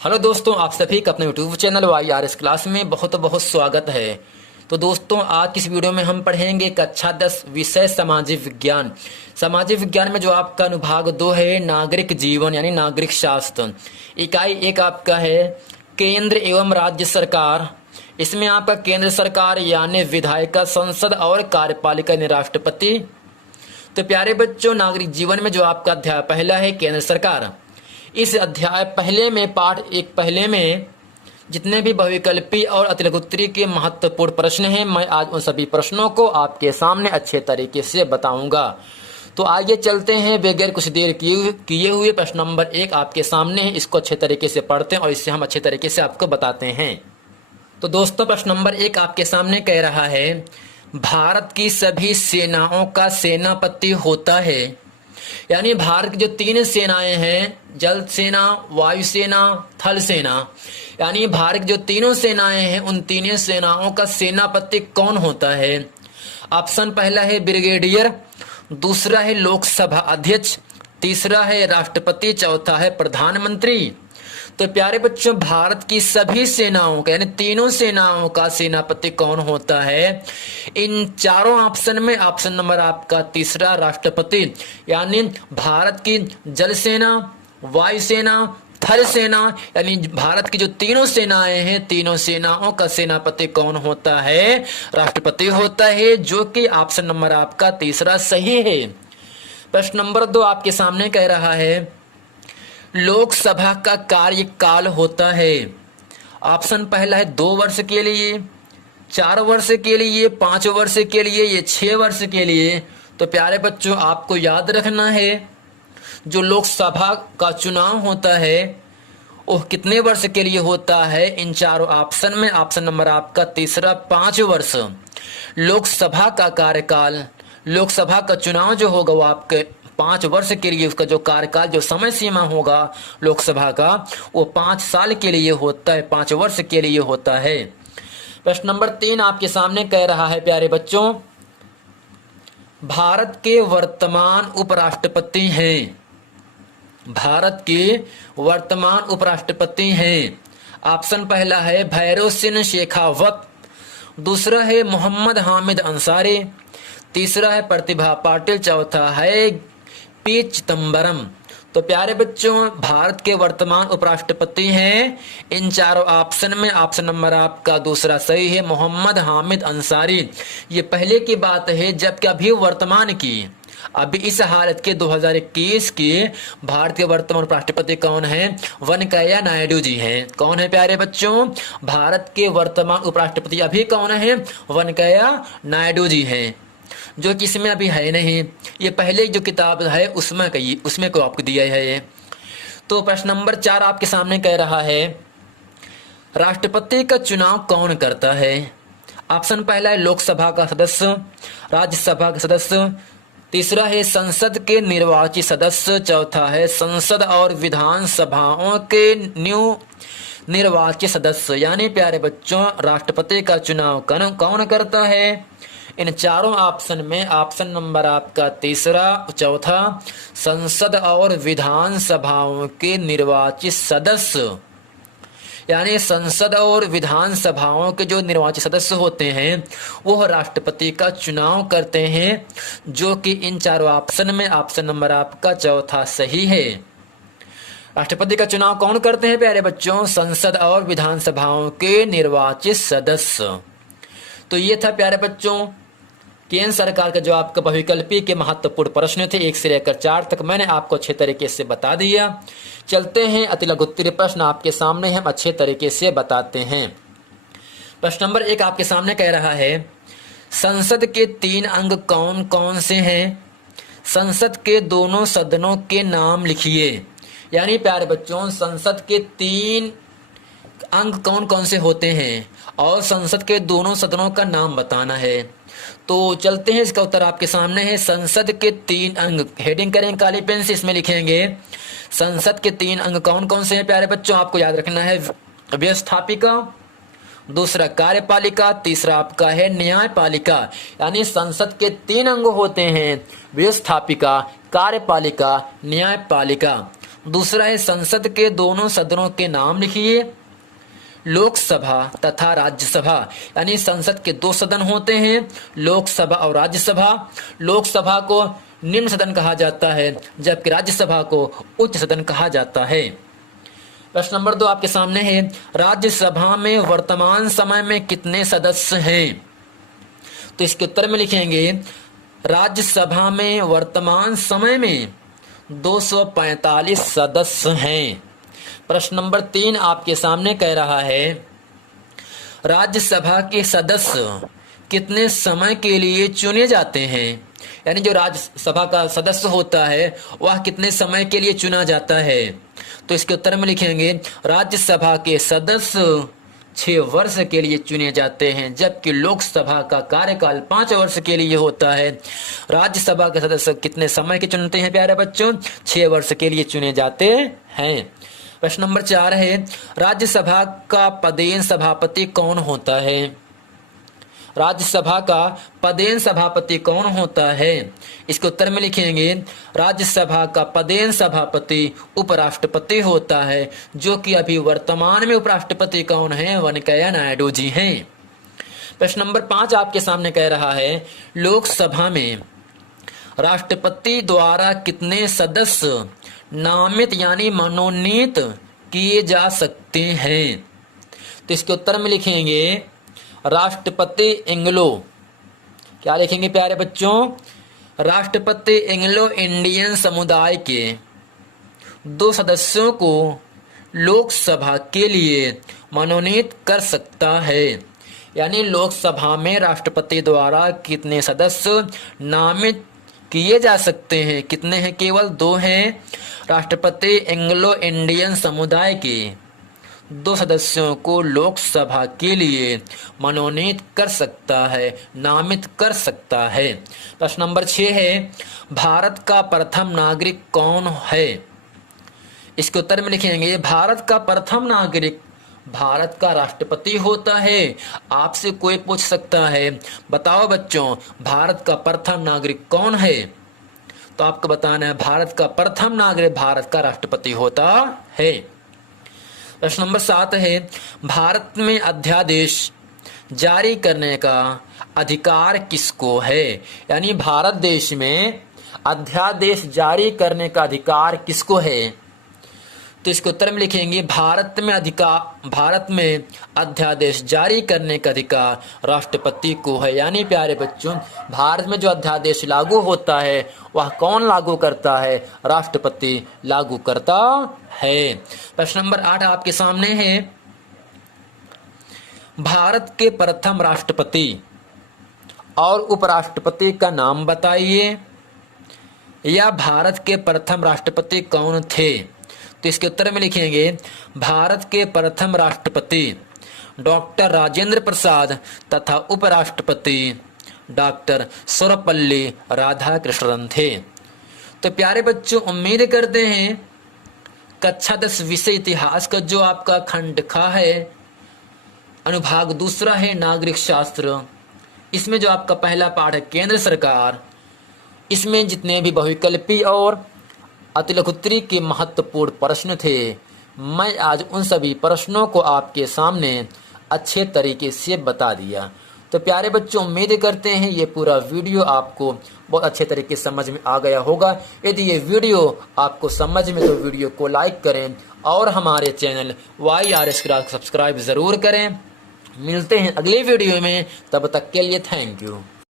Hello दोस्तों, आप सभी का अपने यूट्यूब चैनल YRS क्लास में बहुत बहुत स्वागत है। तो दोस्तों, आज की इस वीडियो में हम पढ़ेंगे कक्षा 10 विषय सामाजिक विज्ञान। सामाजिक विज्ञान में जो आपका अनुभाग 2 है नागरिक जीवन यानी नागरिक शास्त्र। इकाई 1 आपका है केंद्र एवं राज्य सरकार। इसमें आपका केंद्र सरकार यानी विधायिका, संसद और कार्यपालिका यानी राष्ट्रपति। तो प्यारे बच्चों, नागरिक जीवन में जो आपका अध्याय पहला है केंद्र सरकार। इस अध्याय पहले में पाठ 1 पहले में जितने भी बहुविकल्पी और अतिलघुत्तरी के महत्वपूर्ण प्रश्न हैं, मैं आज उन सभी प्रश्नों को आपके सामने अच्छे तरीके से बताऊंगा। तो आइए चलते हैं बगैर कुछ देर किए हुए प्रश्न नंबर 1 आपके सामने है। इसको अच्छे तरीके से पढ़ते हैं और इससे हम अच्छे तरीके से आपको बताते हैं। तो दोस्तों, प्रश्न नंबर 1 आपके सामने कह रहा है भारत की सभी सेनाओं का सेनापति होता है। यानी भारत की जो 3 सेनाएं हैं, जल सेना, वायुसेना, थल सेना, यानी भारत की जो तीनों सेनाएं हैं उन तीनों सेनाओं का सेनापति कौन होता है। ऑप्शन पहला है ब्रिगेडियर, दूसरा है लोकसभा अध्यक्ष, तीसरा है राष्ट्रपति, चौथा है प्रधानमंत्री। तो प्यारे बच्चों, भारत की सभी सेनाओं का यानी तीनों सेनाओं का सेनापति कौन होता है। इन चारों ऑप्शन में ऑप्शन नंबर आपका तीसरा राष्ट्रपति, यानी भारत की जल सेना, वायुसेना, थल सेना, यानी भारत की जो तीनों सेनाएं हैं तीनों सेनाओं का सेनापति कौन होता है, राष्ट्रपति होता है, जो कि ऑप्शन नंबर आपका तीसरा सही है। प्रश्न नंबर 2 आपके सामने कह रहा है लोकसभा का कार्यकाल होता है। ऑप्शन पहला है 2 वर्ष के लिए, 4 वर्ष के लिए, 5 वर्ष के लिए, ये 6 वर्ष के लिए। तो प्यारे बच्चों, आपको याद रखना है जो लोकसभा का चुनाव होता है वो कितने वर्ष के लिए होता है। इन चारों ऑप्शन में ऑप्शन नंबर आपका तीसरा 5 वर्ष लोकसभा का कार्यकाल, लोकसभा का चुनाव जो होगा वो आपके 5 वर्ष के लिए, उसका जो कार्यकाल जो समय सीमा होगा लोकसभा का वो 5 साल के लिए होता है, 5 वर्ष के लिए होता है। प्रश्न नंबर 3 आपके सामने कह रहा है प्यारे बच्चों भारत के वर्तमान उपराष्ट्रपति हैं। भारत के वर्तमान उपराष्ट्रपति हैं। ऑप्शन पहला है भैरों सिंह शेखावत, दूसरा है मोहम्मद हामिद अंसारी, तीसरा है प्रतिभा पाटिल, चौथा है पी चिदम्बरम। तो प्यारे बच्चों, भारत के वर्तमान उपराष्ट्रपति हैं इन चारों ऑप्शन में ऑप्शन नंबर आपका दूसरा सही है, मोहम्मद हामिद अंसारी। ये पहले की बात है, जबकि अभी वर्तमान की, अभी इस हालत के 2021 के भारत के वर्तमान उपराष्ट्रपति कौन है, वेंकैया नायडू जी हैं। कौन है प्यारे बच्चों, भारत के वर्तमान उपराष्ट्रपति अभी कौन है, वेंकैया नायडू जी हैं, जो कि इसमें अभी है नहीं। ये पहले जो किताब है उसमें को आपको दिया है ये। तो प्रश्न नंबर 4 आपके सामने कह रहा है राष्ट्रपति का चुनाव कौन करता है। ऑप्शन पहला है लोकसभा का सदस्य, राज्यसभा का सदस्य, तीसरा है संसद के निर्वाचित सदस्य, चौथा है संसद और विधान सभाओं के निर्वाचित सदस्य। यानी प्यारे बच्चों, राष्ट्रपति का चुनाव कौन करता है। इन चारों ऑप्शन में ऑप्शन नंबर आपका तीसरा, चौथा संसद और विधान सभाओं के निर्वाचित सदस्य, यानी संसद और विधान सभाओं के जो निर्वाचित सदस्य होते हैं वो राष्ट्रपति का चुनाव करते हैं, जो कि इन चारों ऑप्शन में ऑप्शन नंबर आपका चौथा सही है। राष्ट्रपति का चुनाव कौन करते हैं प्यारे बच्चों, संसद और विधान सभाओं के निर्वाचित सदस्य। तो ये था प्यारे बच्चों केंद्र सरकार का जो आपका बहुविकल्पी के महत्वपूर्ण प्रश्न थे 1 से लेकर 4 तक मैंने आपको अच्छे तरीके से बता दिया। चलते हैं अतिलघुत्तरी प्रश्न आपके सामने हम अच्छे तरीके से बताते हैं। प्रश्न नंबर 1 आपके सामने कह रहा है संसद के 3 अंग कौन कौन से हैं। संसद के दोनों सदनों के नाम लिखिए। यानी प्यारे बच्चों, संसद के 3 अंग कौन कौन से होते हैं और संसद के दोनों सदनों का नाम बताना है। तो चलते हैं, इसका उत्तर आपके सामने है संसद के 3 अंग। हेडिंग करेंगे काली पेन से, इसमें लिखेंगे संसद के 3 अंग कौन कौन से हैं प्यारे बच्चों। आपको याद रखना है व्यवस्थापिका, दूसरा कार्यपालिका, तीसरा आपका है न्यायपालिका। यानी संसद के 3 अंग होते हैं व्यवस्थापिका, कार्यपालिका, न्यायपालिका। दूसरा है संसद के दोनों सदनों के नाम लिखिए। लोकसभा तथा राज्यसभा, यानी संसद के दो सदन होते हैं, लोकसभा और राज्यसभा। लोकसभा को निम्न सदन कहा जाता है, जबकि राज्यसभा को उच्च सदन कहा जाता है। प्रश्न नंबर 2 आपके सामने है, राज्यसभा में वर्तमान समय में कितने सदस्य हैं? तो इसके उत्तर में लिखेंगे राज्यसभा में वर्तमान समय में 245 सदस्य हैं। प्रश्न नंबर 3 आपके सामने कह रहा है, राज्यसभा के सदस्य कितने समय के लिए चुने जाते हैं? यानी जो राज्यसभा का सदस्य होता है वह कितने समय के लिए चुना जाता है? तो इसके उत्तर में लिखेंगे राज्यसभा के सदस्य 6 वर्ष के लिए चुने जाते हैं, जबकि लोकसभा का कार्यकाल 5 वर्ष के लिए होता है। राज्यसभा के सदस्य कितने समय के चुनते हैं प्यारे बच्चों? 6 वर्ष के लिए चुने जाते हैं। प्रश्न नंबर 4 है, राज्यसभा का पदेन सभापति कौन होता है? राज्यसभा का पदेन सभापति कौन होता है? इसके उत्तर में लिखेंगे राज्यसभा का पदेन सभापति उपराष्ट्रपति होता है, जो कि अभी वर्तमान में उपराष्ट्रपति कौन है? वेंकैया नायडू जी हैं। प्रश्न नंबर 5 आपके सामने कह रहा है, लोकसभा में राष्ट्रपति द्वारा कितने सदस्य नामित यानी मनोनीत किए जा सकते हैं? तो इसके उत्तर में लिखेंगे राष्ट्रपति एंग्लो, क्या लिखेंगे प्यारे बच्चों? राष्ट्रपति एंग्लो इंडियन समुदाय के 2 सदस्यों को लोकसभा के लिए मनोनीत कर सकता है। यानी लोकसभा में राष्ट्रपति द्वारा कितने सदस्य नामित किए जा सकते हैं? कितने हैं? केवल 2 हैं। राष्ट्रपति एंग्लो इंडियन समुदाय के 2 सदस्यों को लोकसभा के लिए मनोनीत कर सकता है, नामित कर सकता है। प्रश्न नंबर 6 है, भारत का प्रथम नागरिक कौन है? इसके उत्तर में लिखेंगे भारत का प्रथम नागरिक भारत का राष्ट्रपति होता है। आपसे कोई पूछ सकता है, बताओ बच्चों भारत का प्रथम नागरिक कौन है? तो आपको बताना है भारत का प्रथम नागरिक भारत का राष्ट्रपति होता है। प्रश्न नंबर 7 है, भारत में अध्यादेश जारी करने का अधिकार किसको है? यानी भारत देश में अध्यादेश जारी करने का अधिकार किसको है? तो इसके उत्तर में लिखेंगे भारत में अध्यादेश जारी करने का अधिकार राष्ट्रपति को है। यानी प्यारे बच्चों भारत में जो अध्यादेश लागू होता है वह कौन लागू करता है? राष्ट्रपति लागू करता है। प्रश्न नंबर 8 आपके सामने है, भारत के प्रथम राष्ट्रपति और उपराष्ट्रपति का नाम बताइए, या भारत के प्रथम राष्ट्रपति कौन थे? तो इसके उत्तर में लिखेंगे भारत के प्रथम राष्ट्रपति डॉक्टर राजेंद्र प्रसाद तथा उपराष्ट्रपति डॉक्टर सर्वपल्ली राधाकृष्णन थे। तो प्यारे बच्चों उम्मीद करते हैं कक्षा 10 विषय इतिहास का जो आपका खंड ख है, अनुभाग 2 है नागरिक शास्त्र, इसमें जो आपका पहला पाठ है केंद्र सरकार, इसमें जितने भी बहुविकल्पी और अतिलघुत्तरी के महत्वपूर्ण प्रश्न थे, मैं आज उन सभी प्रश्नों को आपके सामने अच्छे तरीके से बता दिया। तो प्यारे बच्चों उम्मीद करते हैं ये पूरा वीडियो आपको बहुत अच्छे तरीके से समझ में आ गया होगा। यदि ये वीडियो आपको समझ में तो वीडियो को लाइक करें और हमारे चैनल YRS क्लास को सब्सक्राइब जरूर करें। मिलते हैं अगले वीडियो में, तब तक के लिए थैंक यू।